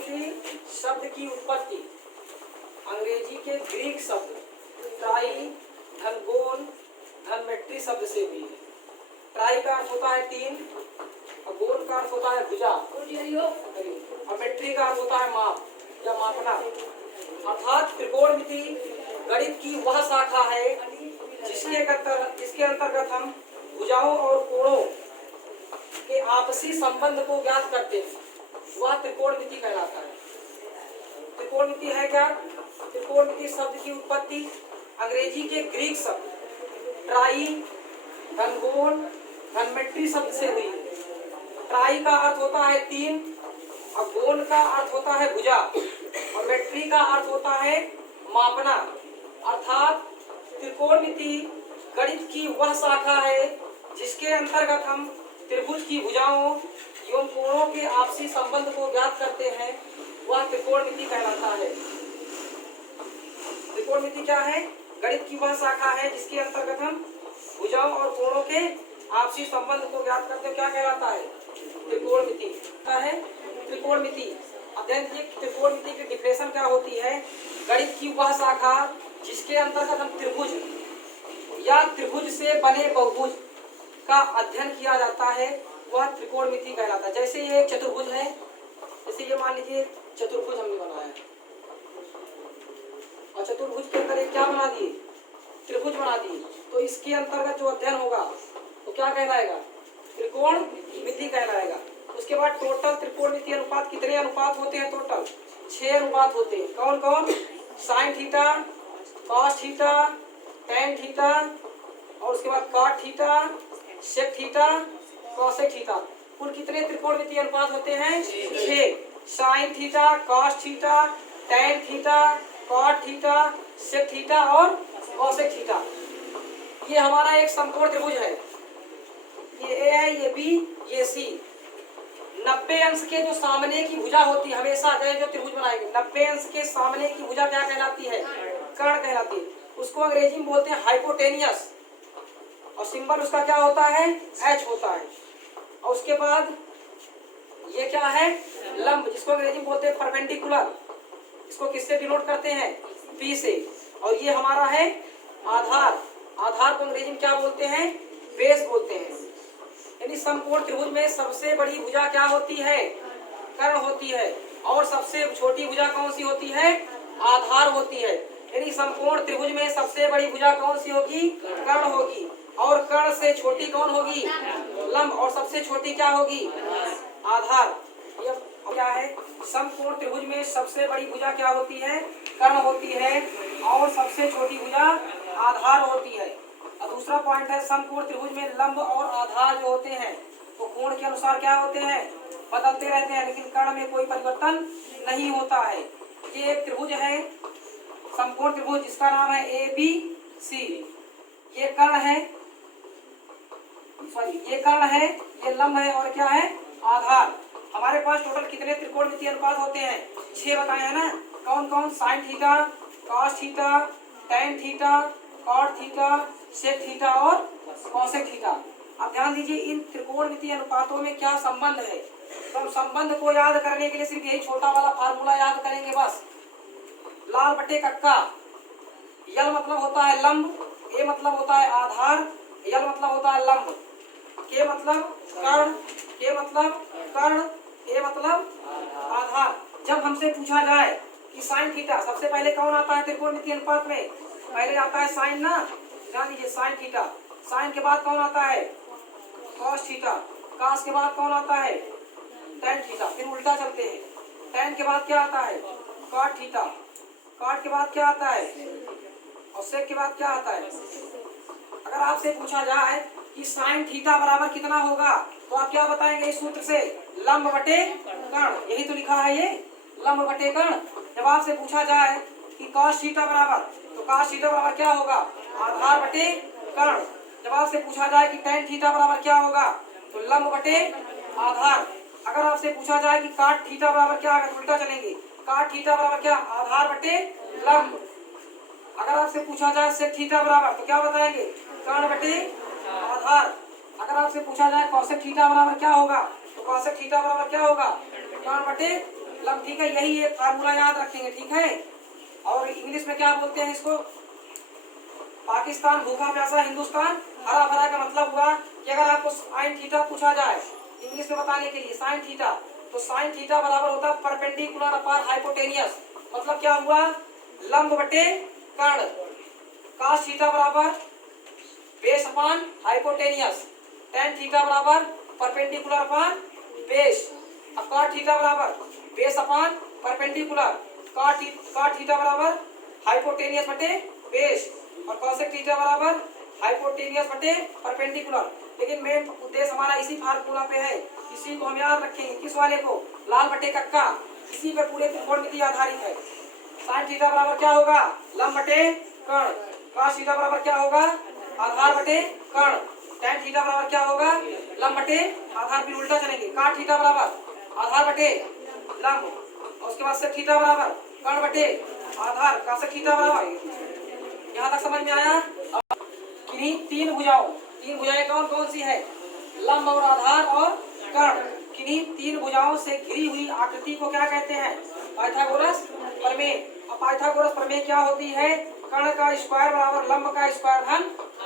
किसी शब्द की उत्पत्ति अंग्रेजी के ग्रीक शब्द ट्राई धन गोन धन मेट्री शब्द से हुई है। ट्राई का अर्थ होता है 3 और गोन का अर्थ होता है भुजा और मेट्री का अर्थ होता है माप या मापना। अर्थात त्रिकोणमिति गणित की वह शाखा है जिसके अंतर्गत हम भुजाओं और कोणों के आपसी संबंध को ज्ञात करते हैं, वह त्रिकोणमिति कहलाता है। त्रिकोणमिति है क्या? त्रिकोणमिति शब्द की उत्पत्ति अंग्रेजी के ग्रीक शब्द ट्राई धन गोन धन मेट्री शब्द से हुई है। ट्राई का अर्थ होता है 3 और गोन का अर्थ होता है भुजा और मेट्री का अर्थ होता है मापना। अर्थात त्रिकोणमिति गणित की वह शाखा है जिसके अंतर्गत हम त्रिभुज की भुजाओं एवं कोणों के आपसी संबंध को ज्ञात करते हैं, वह त्रिकोणमिति कहलाता है। त्रिकोणमिति क्या है? गणित की वह शाखा है जिसके अंतर्गत हम भुजाओं और कोणों के आपसी संबंध को ज्ञात करते हैं, क्या कहलाता है? त्रिकोणमिति है। त्रिकोणमिति अध्ययन की त्रिकोणमिति की डिफिनेशन क्या होती है? गणित की वह शाखा जिसके अंतर्गत हम त्रिभुज या त्रिभुज से बने बहुभुज का अध्ययन किया जाता है, वह त्रिकोणमिति कहलाता है। जैसे ये एक चतुर्भुज है, जैसे ये मान लीजिए चतुर्भुज हमने बनाया और चतुर्भुज के अंदर एक क्या बना दिए? त्रिभुज बना दिए। तो इसके अंतर्गत जो अध्ययन होगा तो क्या कहलाएगा? त्रिकोणमिति कहलाएगा। उसके बाद टोटल त्रिकोणमिति अनुपात कितने अनुपात होते हैं? टोटल 6 अनुपात होते हैं। कौन कौन? Sine theta, cos theta, tan theta और उसके बाद cot theta, sec theta, cosec theta. कुल कितने त्रिकोणमिति अनुपात होते हैं? 6। Sine theta, cos theta, tan theta, cot theta, sec theta और कॉसेक थीटा। ये हमारा एक समकोण त्रिभुज है। ये ए है, ये बी, ये सी। 90 अंश के जो सामने की भुजा होती है, हमेशा जो त्रिभुज बनाएंगे 90 अंश के सामने की भुजा क्या कहलाती है? कर्ण कहलाती है। उसको अंग्रेजी में बोलते हैं हाइपोटेनियस और सिंबल उसका क्या होता है? एच होता है। और उसके बाद ये क्या है? लंब, जिसको अंग्रेजी में बोलते हैं परपेंडिकुलर। इसको किससे डिनोट करते हैं? पी से। और ये हमारा है आधार। आधार को अंग्रेजी में क्या बोलते हैं? बेस बोलते हैं। यानी समकोण त्रिभुज में सबसे बड़ी भुजा क्या होती है? कर्ण होती है। और सबसे छोटी भुजा कौन सी होती है? आधार होती है। यानी समकोण त्रिभुज में सबसे बड़ी भुजा कौन सी होगी? कर्ण होगी। और कर्ण से छोटी कौन होगी? लंब। और सबसे छोटी क्या होगी? आधार। ये क्या है? समकोण त्रिभुज में सबसे बड़ी भुजा क्या होती है? कर्ण होती है और सबसे छोटी भुजा आधार होती है। और दूसरा पॉइंट है, समकोण त्रिभुज में लंब और आधार जो होते हैं वो कोण के अनुसार क्या होते हैं? बदलते रहते हैं, लेकिन कर्ण में कोई परिवर्तन नहीं होता है। ये एक त्रिभुज है, समकोण त्रिभुज, जिसका नाम है ए बी सी। ये कर्ण है, ये कर्ण है, ये लंब है और क्या है? आधार। हमारे पास टोटल कितने त्रिकोणमिति अनुपात होते हैं? 6 बताए हैं ना। कौन कौन? Sine theta, cos theta, tan theta, cot theta, sec theta और कॉसेक थीटा। अब ध्यान दीजिए इन त्रिकोणमिति अनुपातों में क्या संबंध है। तो हम संबंध को याद करने के लिए सिर्फ यही छोटा वाला फार्मूला याद करेंगे बस। लाल बटे कक्का। यल मतलब होता है लंब, ए मतलब होता है आधार, यल मतलब होता है लंब, के मतलब कर्ण, के मतलब कर्ण, ए मतलब आधार। जब हमसे पूछा जाए कि साइन थीटा, सबसे पहले कौन आता है त्रिकोणमिति अनुपात में? पहले आता है साइन ना। ध्यान दीजिए, साइन थीटा। साइन के बाद कौन आता है? Cos theta. कॉस के बाद कौन आता है? Tan theta. फिर उल्टा चलते हैं, टेन के बाद क्या आता है? Cot theta. कॉट के बाद क्या आता है? और सेक के बाद क्या आता है? अगर आपसे पूछा जाए कि साइन थीटा बराबर कितना होगा तो आप क्या बताएंगे इस सूत्र से? लंब बटे कर्ण। यही तो लिखा है, ये लंब बटे कर्ण। जब आपसे पूछा जाए कि कॉस थीटा बराबर, तो कॉस थीटा बराबर क्या होगा? आधार बटे कर्ण। जब आपसे पूछा जाए कि टेन थीटा बराबर क्या होगा, तो लंब बटे आधार। अगर आपसे पूछा जाए कि काट थीटा बराबर क्या होगा, तो उल्टा चलेंगे, काट थीटा बराबर क्या? आधार बटे लंब। अगर आपसे पूछा जाए सेक थीटा बराबर, तो क्या बताएंगे? कर्ण बटे आधार। अगर आपसे पूछा जाए कॉसेक थीटा बराबर क्या होगा, तो कॉसेक थीटा बराबर क्या होगा? कर्ण बटे लंब, ठीक है। यही एक फार्मूला याद रखेंगे, ठीक है। और इंग्लिश में क्या बोलते हैं इसको? पाकिस्तान भूखा प्यासा, हिंदुस्तान हरा भरा का मतलब हुआ कि अगर आपको साइन थीटा पूछा जाए इंग्लिश में बताने के लिए साइन थीटा, तो साइन थीटा बराबर होता है परपेंडिकुलर अपान हाइपोटेनियस। मतलब क्या हुआ? लंब बटे कर्ण। कास थीटा बराबर base upon hypotenuse. Tan theta बराबर परपेंडिकुलर अपान बेस। अब कॉट थीटा बराबर base upon perpendicular. Cot theta बराबर हाइपोटेनियस बटे बेस। और कॉसेक थीटा बराबर हाइपोटेनियस बटे परपेंडिकुलर। लेकिन मेन उद्देश्य हमारा इसी फार्मूला पे है, इसी को हम याद रखेंगे। किस वाले को? लाल बटे कक्का। इसी पे पूरे त्रिकोणमिति आधारित है। साइन थीटा बराबर क्या होगा? लंब बटे कर्ण। कॉस थीटा बराबर क्या होगा? आधार बटे कर्ण। टेन थीटा बराबर क्या होगा? लंब बटे आधार। फिर उल्टा चलेंगे। काट थीटा बराबर आधार बटे लंब। और उसके बाद से थीटा बराबर कर्ण बटे आधार। कासेक थीटा बराबर। यहाँ तक समझ में आया? किन्हीं तीन भुजाएं कौन कौन सी है? लंब और आधार और कर्ण। किन्हीं तीन भुजाओं से घिरी हुई आकृति को क्या कहते हैं? पाइथागोरस प्रमेय। अब पाइथागोरस प्रमेय क्या होती है? कर्ण का स्क्वायर बराबर लंब का स्क्वायर धन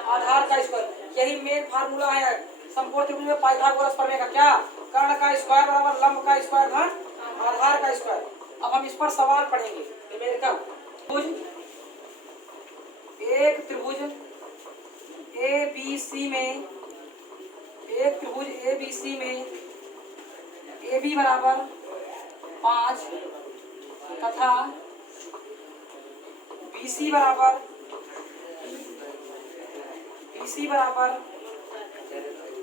आधार का स्क्वायर। यही मेन फार्मूला है संपूर्ण त्रिभुज में पाइथागोरस प्रमेय का। क्या? कर्ण का स्क्वायर बराबर लंब का स्क्वायर धन आधार का स्क्वायर। अब हम इस पर सवाल पढ़ेंगे। एक त्रिभुज ABC में, एक त्रिभुज ABC में AB बराबर 5 तथा BC बराबर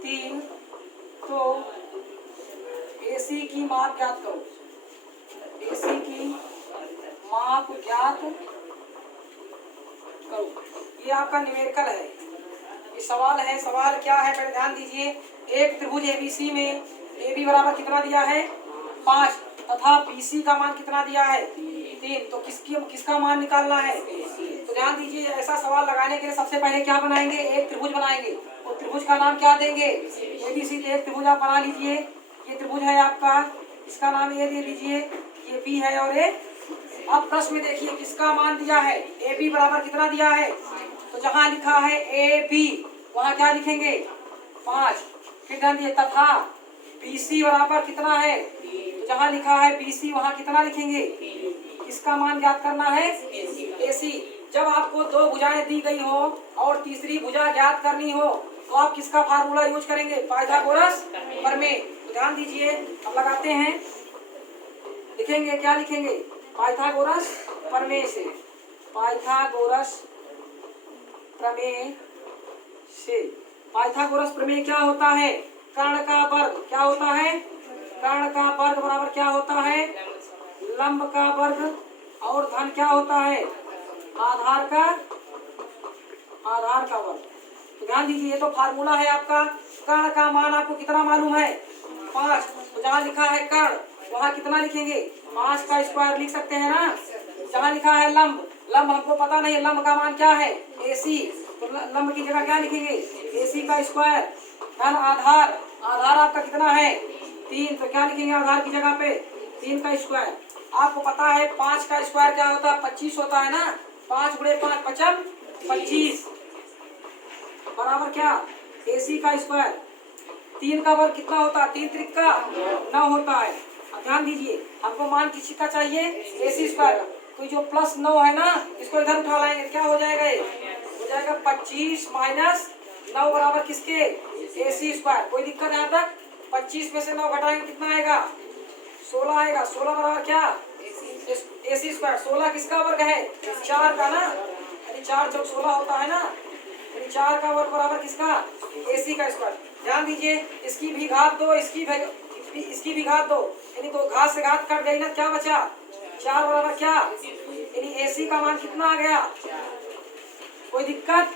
3, तो AC की माप ज्ञात करो। AC की माप ज्ञात करो। ये आपका न्यूमेरिकल है, ये सवाल है। सवाल क्या है पहले ध्यान दीजिए। एक त्रिभुज ABC में AB बराबर कितना दिया है? 5 तथा BC का मान कितना दिया है? 3। तो किसका मान निकालना है? तो ध्यान दीजिए, ऐसा सवाल लगाने के लिए सबसे पहले क्या बनाएंगे? एक त्रिभुज बनाएंगे। और त्रिभुज का नाम क्या देंगे? ABC। तो एक त्रिभुज आप बना लीजिए। ये त्रिभुज है आपका, इसका नाम A दे दीजिए। ये B है और A। अब प्रश्न में देखिए किसका मान दिया है? AB बराबर कितना दिया है? तो जहाँ लिखा है AB वहाँ क्या लिखेंगे? 5। फिर ध्यान दिए तथा BC बराबर कितना है? तो जहाँ लिखा है BC वहाँ कितना लिखेंगे? किसका मान ज्ञात करना है? AC। जब आपको दो भुजाएं दी गई हो और तीसरी भुजा ज्ञात करनी हो तो आप किसका फार्मूला यूज करेंगे? पाइथागोरस प्रमेय। तो ध्यान दीजिए, अब लगाते हैं। लिखेंगे, क्या लिखेंगे? पाइथागोरस प्रमेय से। पाइथागोरस प्रमेय से। पाइथागोरस प्रमेय क्या होता है? कर्ण का वर्ग क्या होता है? कर्ण का वर्ग बराबर क्या होता है? लंब का वर्ग और धन क्या होता है? आधार का वर्ग। तो ध्यान दीजिए, ये तो फार्मूला है आपका। कर्ण का मान आपको कितना मालूम है? 5। तो जहाँ लिखा है कर्ण वहाँ कितना लिखेंगे? 5 का स्क्वायर लिख सकते हैं ना। जहाँ लिखा है लंब, लंब हमको पता नहीं है लंब का मान क्या है? AC। तो लंब की जगह क्या लिखेंगे? AC का स्क्वायर धन आधार। आधार आपका कितना है? 3। तो क्या लिखेंगे आधार की जगह पे? 3 का स्क्वायर। आपको पता है 5 का स्क्वायर क्या होता है? 25 होता है ना। 5 गुणे 5 पचम 25 बराबर क्या? AC का स्क्वायर। 3 का वर्ग कितना होता है? 3 त्रिक का 9 होता है। अब ध्यान दीजिए, हमको मान किसी का चाहिए? AC स्क्वायर का। तो जो प्लस 9 है ना, इसको इधर उठा लाएंगे, क्या हो जाएगा? ये हो जाएगा 25 माइनस 9 बराबर किसके? AC square. कोई दिक्कत यहाँ तक? 25 में से 9 घटाएंगे कितना आएगा? 16 आएगा। 16 बराबर क्या? AC square. 16 किसका वर्ग है? 4 का ना। यानी 4 चौक 16 होता है ना। यानी 4 का वर्ग बराबर किसका? AC का स्क्वायर। ध्यान दीजिए, इसकी भी घात 2, इसकी भी घात 2, यानी तो घात से घात कट गई ना, क्या बचा? 4 बराबर क्या? यानी AC का मान कितना आ गया? कोई दिक्कत?